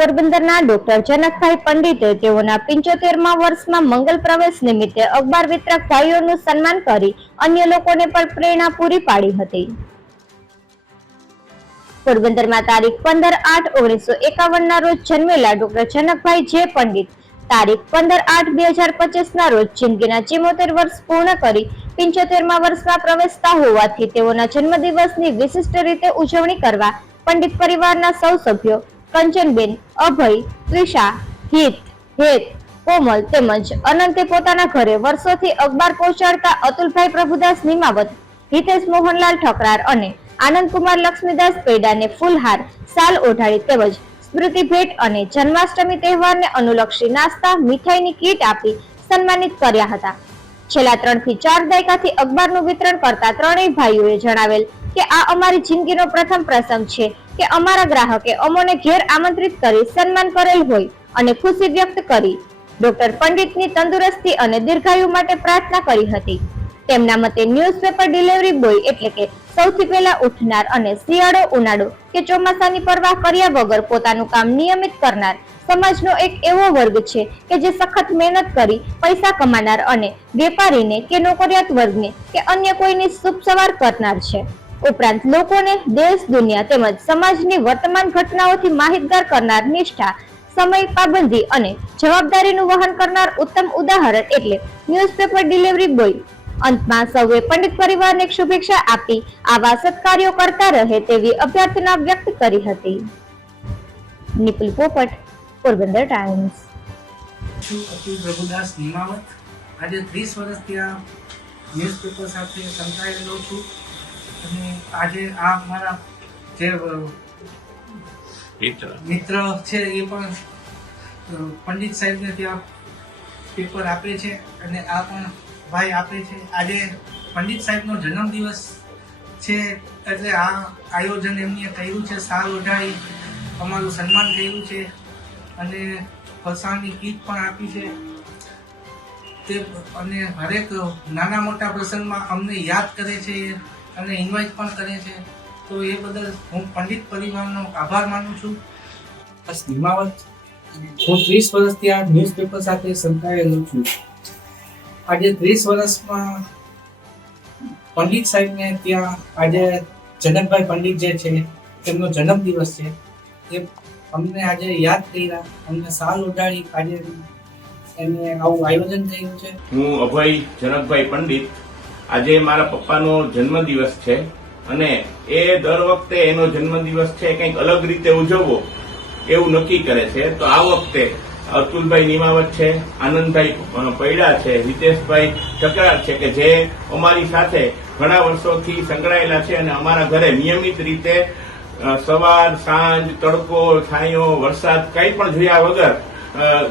પોરબંદરના ડોક્ટર જનકભાઈ પંડિતે તેઓના પિંચોતેરમાં વર્ષમાં મંગલ પ્રવેશ નિમિત્તે અખબાર વિતરક ભાઈઓનું સન્માન કરી અન્ય લોકોને પણ પ્રેરણા પૂરી પાડી હતી. પોરબંદરમાં તારીખ પંદર આઠ ઓગણીસો એકાવન ના રોજ જન્મેલા ડોક્ટર જનકભાઈ જે પંડિત તારીખ પંદર આઠ બે હજાર પચીસ ના રોજ જિંદગીના ચિમોતેર વર્ષ પૂર્ણ કરી પિંચોતેરમાં વર્ષમાં પ્રવેશતા હોવાથી તેઓના જન્મદિવસની વિશિષ્ટ રીતે ઉજવણી કરવા પંડિત પરિવારના સૌ સભ્યો કંચનબેન, અભય, ત્રિષા, હિત, હેત, કોમલ તેમજ અનંતે પોતાના ઘરે વર્ષોથી અખબાર પહોંચાડતા અતુલભાઈ પ્રભુદાસ નિમાવત, હિતેશ મોહનલાલ ઠકરાર અને આનંદકુમાર લક્ષ્મીદાસ પૈડાને ફૂલહાર, સાલ ઓઢાડી તેમજ સ્મૃતિ ભેટ અને જન્માષ્ટમી તહેવારને અનુલક્ષી નાસ્તા, મીઠાઈની કીટ આપી સન્માનિત કર્યા હતા. છેલ્લા ત્રણથી ચાર દાયકાથી અખબારનું વિતરણ કરતા ત્રણેય ભાઈઓએ જણાવેલ કે આ અમારી જિંદગીનો પ્રથમ પ્રસંગ છે. કે અમારા ગ્રાહકે અમોને ઘેર આમંત્રિત કરી સન્માન કરેલ હોય અને ખુશી વ્યક્ત કરી. ડોક્ટર પંડિતની તંદુરસ્તી અને દીર્ઘાયુ માટે પ્રાર્થના કરી હતી. તેમના મતે ન્યૂઝપેપર ડિલિવરી બોય એટલે કે સૌથી પહેલા ઉઠનાર અને શિયાળો ઉનાળો કે ચોમાસાની પરવા કર્યા વગર પોતાનું કામ નિયમિત કરનાર સમાજનો એક એવો વર્ગ છે કે જે સખત મહેનત કરી પૈસા કમાનાર અને વેપારીને કે નોકરિયાત વર્ગને કે અન્ય કોઈની સુપસવાર કરનાર છે. ઉપરાંત લોકોને દેશ, દુનિયા તેમજ સમાજની વર્તમાન ઘટનાઓથી માહિતગાર કરનાર નિષ્ઠા, સમય, પાબંદી અને જવાબદારીનું વહન કરનાર ઉત્તમ ઉદાહરણ એટલે ન્યૂઝપેપર ડિલિવરી બોય અંતમાં સૌએ પંડિત પરિવારને શુભેચ્છા આપી, આવા સત્કાર્યો કરતા રહે તેવી અભ્યર્થના વ્યક્ત કરી હતી. નિપુલ પોપટ, પોરબંદર ટાઈમ્સ છું અતુલ પ્રભુદાસ નિમાવત. આજે ત્રીસ વર્ષથી આ ન્યૂઝપેપર સાથે સંકળાયેલો છું. અને આજે આ મારા જે મિત્ર. મિત્ર છે એ પણ પંડિત સાહેબને ત્યાં પેપર આપે છે અને આ પણ ભાઈ આપે છે. આજે પંડિત સાહેબનો જન્મદિવસ છે એટલે આ આયોજન એમણે કર્યું છે. સાલ ઓઢાઈ અમારું સન્માન કર્યું છે અને ફરસાણની કીટ પણ આપી છે. તે અને હરેક નાના મોટા પ્રસંગમાં અમને યાદ કરે છે. અને ઇન્વાઇટ પણ કરે છે તો એ બદલ હું પંડિત પરિવારનો આભાર માનું છું. બસ નિમાવત હું ત્રીસ વર્ષથી આ ન્યૂઝપેપર સાથે સંકળાયેલો છું. આજે ત્રીસ વર્ષમાં પંડિત સાહેબને ત્યાં આજે જનકભાઈ પંડિત જે છે તેમનો જન્મદિવસ છે. એ અમને આજે યાદ કર્યા અમને સાલ ઉડાડી આજે એને આવું આયોજન થયું છે. હું અભય જનકભાઈ પંડિત આજે મારા પપ્પાનો જન્મદિવસ છે અને એ દર વખતે એનો જન્મદિવસ છે કંઈક અલગ રીતે ઉજવવો એવું નક્કી કરે છે. તો આ વખતે અતુલભાઈ નિમાવત છે, આનંદભાઈ પૈડા છે, હિતેશભાઈ ચકરાર છે કે જે અમારી સાથે ઘણા વર્ષોથી સંકળાયેલા છે અને અમારા ઘરે નિયમિત રીતે સવાર, સાંજ, તડકો, છાંયો, વરસાદ કંઈ પણ જોયા વગર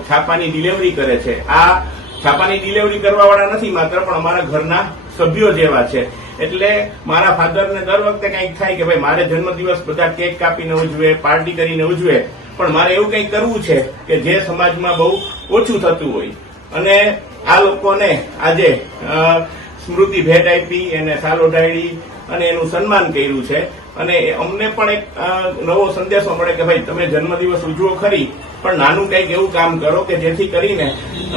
છાપાની ડિલિવરી કરે છે. આ છાપાની ડિલિવરી કરવાવાળા નથી માત્ર, પણ અમારા ઘરના સભ્યો જેવા છે. એટલે મારા ફાધરને દર વખતે કંઈક થાય કે ભાઈ મારે જન્મદિવસ બધા કેક કાપીને ઉજવે, પાર્ટી કરીને ઉજવે. પણ મારે એવું કંઈક કરવું છે કે જે સમાજમાં બહુ ઓછું થતું હોય. અને આ લોકોને આજે સ્મૃતિ ભેટ આપી, એને સાલ ઓઢાડી અને એનું સન્માન કર્યું છે. અને અમને પણ એક નવો સંદેશો મળે કે ભાઈ તમે જન્મદિવસ ઉજવો ખરી. પણ નાનું કંઈક એવું કામ કરો કે જેથી કરીને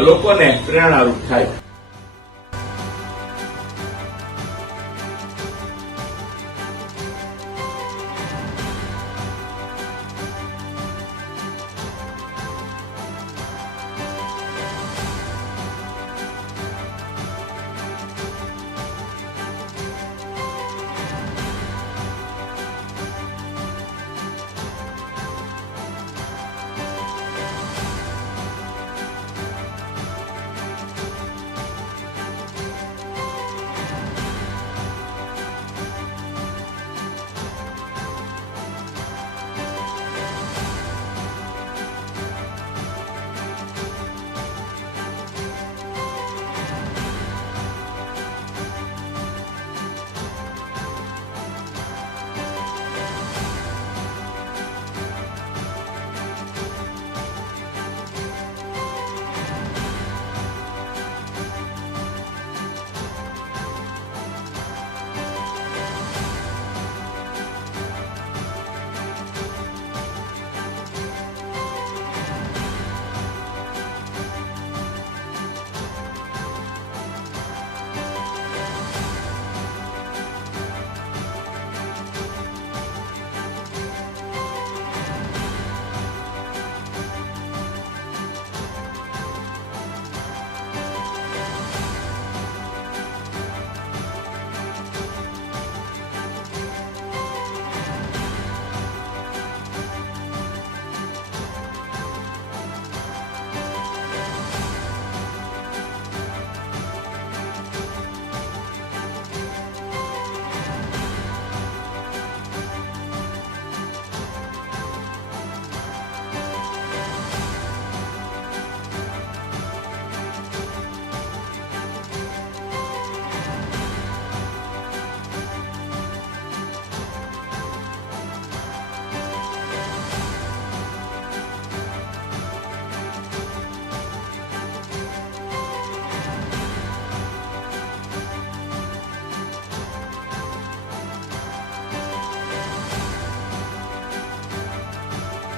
લોકોને પ્રેરણારૂપ થાય.